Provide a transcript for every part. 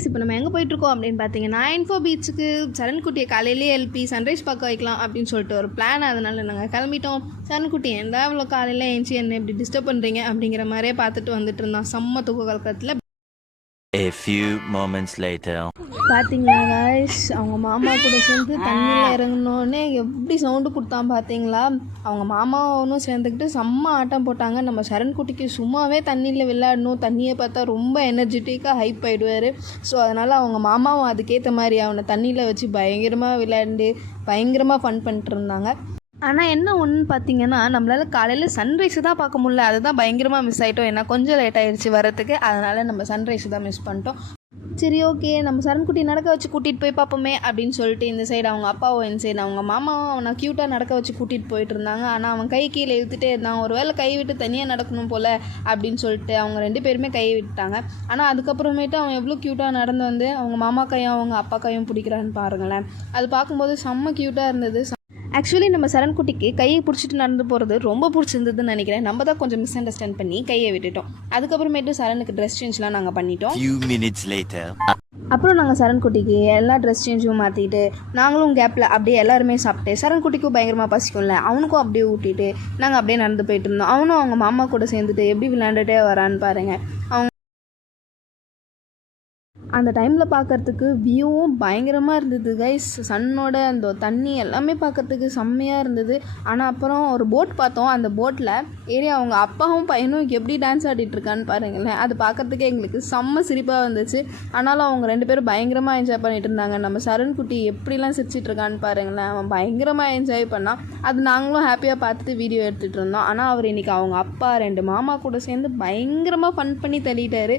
Guys, இப்போ நம்ம எங்கே போயிட்டுருக்கோம் அப்படின்னு பார்த்தீங்கன்னா இன்ஃபோ பீச்சுக்கு சரண்குட்டியை காலையிலேயே எழுப்பி சன்ரைஸ் பார்க்க வைக்கலாம் அப்படின்னு சொல்லிட்டு ஒரு பிளான். அதனால் நாங்கள் கிளம்பிட்டோம். சரண்குட்டி எந்த அவ்வளோ காலையில் ஏஞ்சி என்ன இப்படி டிஸ்டர்ப் பண்ணுறீங்க அப்படிங்கிற மாதிரியே பார்த்துட்டு வந்துட்டு இருந்தான் செம்ம தூக்க கலக்கத்தில். A few moments later. பார்த்தீங்களா கைஸ், அவங்க மாமா கூட சேர்ந்து தண்ணியில் இறங்கினோடனே எப்படி சவுண்டு கொடுத்தான் பார்த்தீங்களா. அவங்க மாமாவும் சேர்ந்துக்கிட்டு செம்ம ஆட்டம் போட்டாங்க. நம்ம சரண்குட்டிக்கு சும்மாவே தண்ணியில் விளையாடணும், தண்ணியை பார்த்தா ரொம்ப எனர்ஜெட்டிக்காக ஹைப் ஆகிடுவார். ஸோ அதனால் அவங்க மாமாவும் அதுக்கேற்ற மாதிரி அவனை தண்ணியில் வச்சு பயங்கரமாக விளையாண்டு பயங்கரமாக ஃபன் பண்ணிட்டு இருந்தாங்க. ஆனால் என்ன ஒன்று பார்த்தீங்கன்னா, நம்மளால் காலையில் சன்ரைஸு தான் பார்க்க முடியல. அதுதான் பயங்கரமாக மிஸ் ஆகிட்டோம். ஏன்னா கொஞ்சம் லேட் ஆகிடுச்சு வரத்துக்கு. அதனால் நம்ம சன்ரைஸு தான் மிஸ் பண்ணிட்டோம். சரி, ஓகே, நம்ம சரண்குட்டி நடக்க வச்சு கூட்டிகிட்டு போய் பார்ப்போமே அப்படின்னு சொல்லிட்டு இந்த சைடு அவங்க அப்பாவும் இந்த சைடு அவங்க மாமாவும் அவனை க்யூட்டாக நடக்க வச்சு கூட்டிகிட்டு போயிட்டு இருந்தாங்க. ஆனால் அவன் கை கீழே இழுத்துட்டே இருந்தான். ஒரு வேளை கை விட்டு தனியாக நடக்கணும் போல் அப்படின்னு சொல்லிட்டு அவங்க 2 பேருமே கை விட்டுட்டாங்க. ஆனால் அதுக்கப்புறமேட்டு அவன் எவ்வளோ க்யூட்டாக நடந்து வந்து அவங்க மாமா கையும் அவங்க அப்பா கையும் பிடிக்கிறான்னு பாருங்களேன். அது பார்க்கும்போது செம்ம க்யூட்டாக இருந்தது. ஆக்சுவலி நம்ம சரண்குட்டிக்கு கையை பிடிச்சிட்டு நடந்து போகிறது ரொம்ப பிடிச்சிருந்ததுன்னு நினைக்கிறேன். நம்ம தான் கொஞ்சம் மிஸ் அண்டர்ஸ்டாண்ட் பண்ணி கையை விட்டுட்டோம். அதுக்கப்புறமேட்டு சரணுக்கு ட்ரெஸ் சேஞ்ச்லாம் நாங்கள் பண்ணிட்டோம். அப்புறம் நாங்கள் சரண்குட்டிக்கு எல்லா ட்ரெஸ் சேஞ்சும் மாற்றிட்டு நாங்களும் கேப்பில் அப்படியே எல்லாருமே சாப்பிட்டு சரண்குட்டிக்கும் பயங்கரமாக பசிக்கும்ல, அவனுக்கும் அப்படியே ஊட்டிட்டு நாங்கள் அப்படியே நடந்து போயிட்டு இருந்தோம். அவனும் அவங்க மாமா கூட சேர்ந்துட்டு எப்படி விளையாண்டுட்டே வரான்னு பாருங்கள். அவங்க அந்த டைமில் பார்க்குறதுக்கு வியூவும் பயங்கரமாக இருந்தது கைஸ். சன்னோட அந்த தண்ணி எல்லாமே பார்க்குறதுக்கு செம்மையாக இருந்தது. ஆனால் அப்புறம் ஒரு போட் பார்த்தோம். அந்த போட்டில் ஏறி அவங்க அப்பாவும் பையனும் எப்படி டான்ஸ் ஆடிட்டுருக்கான்னு பாருங்களேன். அது பார்க்குறதுக்கே எங்களுக்கு செம்ம சிரிப்பாக வந்துச்சு. ஆனாலும் அவங்க 2 பேரும் பயங்கரமாக என்ஜாய் பண்ணிகிட்டு இருந்தாங்க. நம்ம சரண்குட்டி எப்படிலாம் சிரிச்சிட்ருக்கான்னு பாருங்களேன். அவன் பயங்கரமாக என்ஜாய் பண்ணான். அது நாங்களும் ஹாப்பியாக பார்த்துட்டு வீடியோ எடுத்துகிட்டு இருந்தோம். ஆனால் அவர் இன்றைக்கி அவங்க அப்பா 2 மாமா கூட சேர்ந்து பயங்கரமாக ஃபன் பண்ணி தள்ளிட்டார்.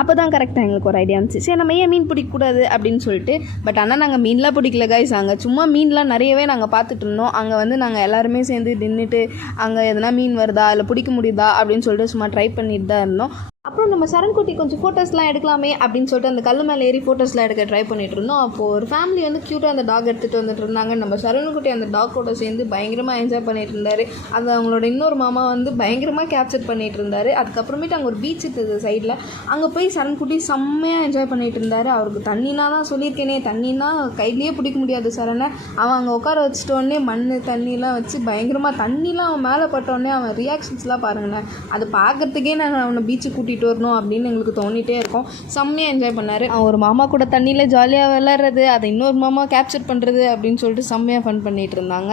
அப்போ தான் கரெக்டாக எங்களுக்கு ஒரு ஐடியா இருந்துச்சு, சரி நம்ம ஏன் மீன் பிடிக்கக்கூடாது அப்படின்னு சொல்லிட்டு. பட் ஆனால் நாங்கள் மீன்லாம் பிடிக்கல கைஸ். அங்கே சும்மா மீன்லாம் நிறையவே நாங்கள் பார்த்துட்டு இருந்தோம். அங்கே வந்து நாங்கள் எல்லாருமே சேர்ந்து நின்றுட்டு அங்கே எதனா மீன் வருதா இல்லை பிடிக்க முடியுதா அப்படின்னு சொல்லிட்டு சும்மா ட்ரை பண்ணிட்டு தான் இருந்தோம். அப்புறம் நம்ம சரண்குட்டி கொஞ்சம் ஃபோட்டோஸ்லாம் எடுக்கலாமே அப்படின்னு சொல்லிட்டு அந்த கல் மேலே ஏறி ஃபோட்டோஸ்லாம் எடுக்க ட்ரை பண்ணிட்டு இருந்தோம். அப்போது ஒரு ஃபேமிலி வந்து க்யூட்டாக அந்த டாக் எடுத்துகிட்டு வந்துட்டு இருந்தாங்க. நம்ம சரண்குட்டி அந்த டாக்கோட சேர்ந்து பயங்கரமாக என்ஜாய் பண்ணிட்டு இருந்தார். அது அவங்களோட இன்னொரு மாமா வந்து பயங்கரமாக கேப்சர் பண்ணிட்டு இருந்தார். அதுக்கப்புறமேட்டு அங்கே ஒரு பீச் இருந்தது சைடில். அங்கே போய் சரண்குட்டி செம்மையாக என்ஜாய் பண்ணிட்டு இருந்தார். அவருக்கு தண்ணினா தான் சொல்லியிருக்கேனே, தண்ணினா கையிலேயே பிடிக்க முடியாது சரணை. அவன் அங்கே உட்கார வச்சிட்டோடனே மண் தண்ணிலாம் வச்சு பயங்கரமாக தண்ணிலாம் அவன் மேலே பட்டோடனே அவன் ரியாக்ஷன்ஸ்லாம் பாருங்களேன். அது பார்க்குறதுக்கே நாங்கள் அவனை பீச்சுக்கு கூட்டிகிட்டு வரணும் அப்படின்னு எங்களுக்கு தோணிகிட்டே இருக்கோம். செம்மையாக என்ஜாய் பண்ணார். அவன் ஒரு மாமா கூட தண்ணியில் ஜாலியாக விளையாடுறது, அதை இன்னொரு மாமா கேப்சர் பண்ணுறது அப்படின்னு சொல்லிட்டு செம்மையாக ஃபன் பண்ணிகிட்டு இருந்தாங்க.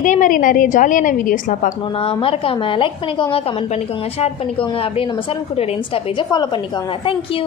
இதே மாதிரி நிறைய ஜாலியான வீடியோஸ்லாம் பார்க்கணுன்னா மறக்காமல் லைக் பண்ணிக்கோங்க, கமெண்ட் பண்ணிக்கோங்க, ஷேர் பண்ணிக்கோங்க. அப்படியே நம்ம சரண்குட்டியோட இன்ஸ்டா பேஜை ஃபாலோ பண்ணிக்கோங்க. தேங்க்யூ.